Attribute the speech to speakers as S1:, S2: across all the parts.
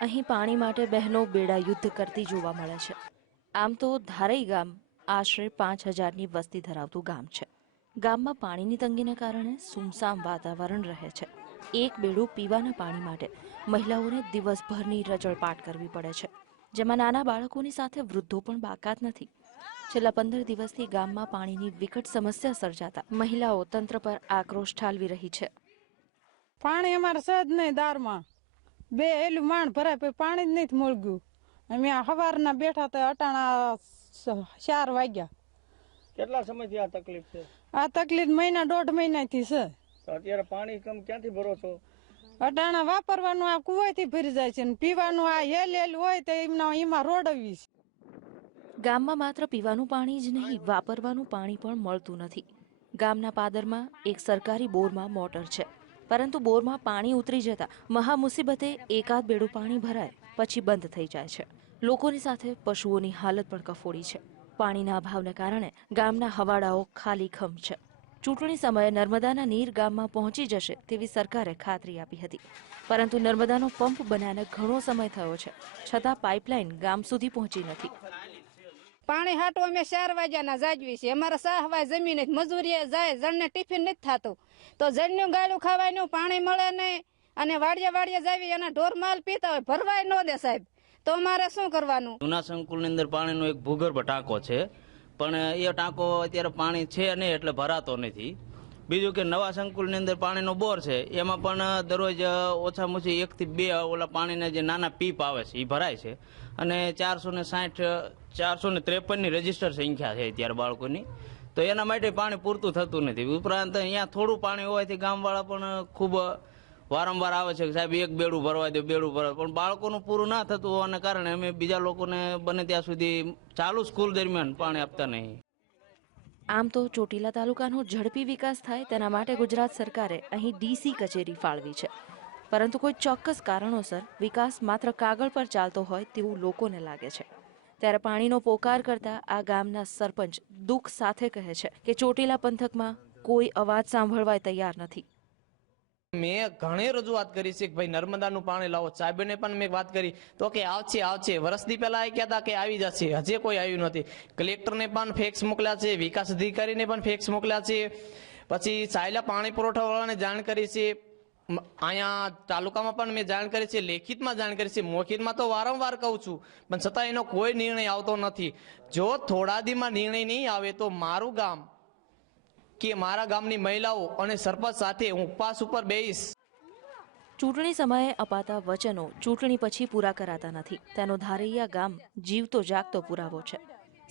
S1: અહીં પાણી માટે બહેનો બેડા યુદ્ધ કરતી જોવા મળે છે. આમ તો ધારઈ ગામ આશરે પાંચ હજારની વસ્તી ધરાવતું ગામ છે. ગામમાં પાણીની તંગીને કારણે સુમસામ વાતાવરણ રહે છે. એક બેડું પીવાના પાણી માટે મહિલાઓને દિવસભરની રજળપાટ કરવી પડે છે. જેમાં નાના બાળકોની સાથે વૃદ્ધો પણ બાકાત નથી. છેલ્લા પંદર દિવસથી ગામમાં પાણીની વિકટ સમસ્યા સર્જાતા મહિલાઓ તંત્ર પર આક્રોશ ઠાલવી રહી છે.
S2: પાણી અમારે છે નહીં, દારમાં. બે એલું માણ ભરાય પછી પાણી જ નહીં મળ્યું અમે સવારના બેઠા તો અટાણા ચાર વાગ્યા.
S3: કેટલા સમયથી આ તકલીફ છે?
S2: આ તકલીફ મહિના દોઢ મહિનાથી છે.
S3: તો અત્યારે પાણી કમ ક્યાંથી ભરો છો?
S2: અટાણા વાપરવાનું આ કુવાથી ભરી જાય છે ને પીવાનું આ હેલ હેલ હોય તો એમના એમાં રોડવી છે.
S1: ગામમાં માત્ર પીવાનું પાણી જ નહીં વાપરવાનું પાણી પણ મળતું નથી. ગામના પાદરમાં એક સરકારી બોરમાં મોટર છે. પરંતુ બોરમાં પાણી ઉતરી જતા મહા મુસીબતે એકાદ બેડું પાણી ભરાય, પછી બંધ થઈ જાય છે. લોકોની સાથે પશુઓની હાલત પણ કફોડી છે. પાણીના અભાવને કારણે ગામના હવાડાઓ ખાલી ખમ છે. ચૂંટણી સમયે નર્મદાના નીર ગામમાં પહોંચી જશે તેવી સરકારે ખાતરી આપી હતી. પરંતુ નર્મદાનો પંપ બન્યાને ઘણો સમય થયો છે. છતાં પાઇપલાઇન ગામ સુધી પહોંચી નથી.
S4: પાણી હાટું અમે ચાર વાગ્યાના જાજવી છીએ. અમારા સાહ વાય જમીને મજૂરીએ જાય, જણને ટિફિન નથી થતું. તો જણનું ગાળું ખાવાનું પાણી મળે નહીં અને વાડિયા વાડિયા જાવી એના ઢોર માલ પીતા હોય, ભરવાય ન દે સાહેબ. તો અમારે શું કરવાનું?
S5: જૂના સંકુલની અંદર પાણીનો એક ભૂગર્ભ ટાંકો છે. પણ એ ટાંકો અત્યારે પાણી છે નહીં એટલે ભરાતો નથી. બીજું કે નવા સંકુલની અંદર પાણીનો બોર છે, એમાં પણ દરરોજ ઓછામાં ઓછી એકથી બે ઓલા પાણીના જે નાના પીપ આવે છે એ ભરાય છે. અને ચારસો ને સાઠ ચારસો ને ત્રેપનની રજિસ્ટર સંખ્યા છે અત્યારે બાળકોની. તો એના માટે પાણી પૂરતું થતું નથી. ઉપરાંત અહીંયા થોડું પાણી હોવાથી ગામવાળા પણ ખૂબ વારંવાર આવે છે કે સાહેબ એક બેડું ભરવા દો, બેડું ભરવા પણ બાળકોનું પૂરું ના થતું હોવાને કારણે અમે બીજા લોકોને બને ત્યાં સુધી ચાલુ સ્કૂલ દરમિયાન પાણી આપતા નહીં.
S1: આમ તો ચોટીલા તાલુકાનો ઝડપી વિકાસ થાય તેના માટે ગુજરાત સરકારે અહીં ડીસી કચેરી ફાળવી છે. પરંતુ કોઈ ચોક્કસ કારણોસર વિકાસ માત્ર કાગળ પર ચાલતો હોય તેવું લોકોને લાગે છે. ત્યારે પાણીનો પોકાર કરતા આ ગામના સરપંચ દુઃખ સાથે કહે છે કે ચોટીલા પંથકમાં કોઈ અવાજ સાંભળવાય તૈયાર નથી.
S6: મેં ઘણી રજૂઆત કરી છે કે ભાઈ નર્મદાનું પાણી લાવો. સાહેબને પણ મેં વાત કરી. તો કે આવશે આવશે. વર્ષથી પહેલા એ કહેતા કે આવી જશે. હજી કોઈ આવ્યું નથી. કલેક્ટરને પણ ફેક્સ મોકલ્યા છે. વિકાસ અધિકારીને પણ ફેક્સ મોકલ્યા છે. પછી સાયલા પાણી પુરવઠાવાળાને જાણ કરી છે. અહીંયા તાલુકામાં પણ મેં જાણ કરી છે. લેખિતમાં જાણ કરી છે. મોખિતમાં તો વારંવાર કહું છું. પણ છતાં એનો કોઈ નિર્ણય આવતો નથી. જો થોડા દીમાં નિર્ણય નહીં આવે તો મારું ગામ કે મારા ગામની મહિલાઓ અને સરપંચ સાથે હું ઉપવાસ ઉપર બેહીશ.
S1: ચૂંટણી સમયે અપાતા વચનો ચૂંટણી પછી પૂરા કરાતા નથી. તેનો ધારૈયા ગામ જીવતો જાગતો પુરાવો છે.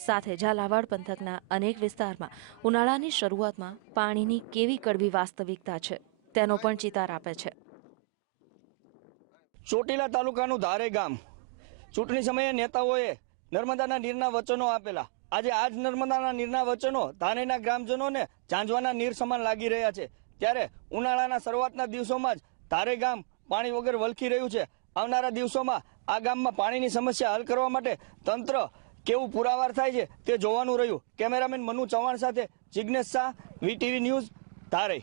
S1: સાથે ઝાલાવાડ પંથકના અનેક વિસ્તારમાં ઉનાળાની શરૂઆતમાં પાણીની કેવી કડવી વાસ્તવિકતા છે તેનો પણ ચિતાર આપે છે.
S3: ચોટીલા તાલુકાનું ધારે ગામ. ચૂંટણી સમયે નેતાઓએ નર્મદાના નીરના વચનો આપેલા. આજે આજ નર્મદાના નીરના વચનો, ધાનેના ગ્રામજનોને ઝાંઝવાના નીર સમાન લાગી રહ્યા છે. ત્યારે ઉનાળાના શરૂઆતના દિવસોમાં જ ધારે ગામ પાણી વગર વલખી રહ્યું છે. આવનારા દિવસોમાં આ ગામમાં પાણીની સમસ્યા હલ કરવા માટે તંત્ર કેવું પુરાવાર થાય છે તે જોવાનું રહ્યું. કેમેરામેન મનુ ચૌહાણ સાથે જિજ્ઞેશ શાહ, વીટીવી ન્યૂઝ, ધારે.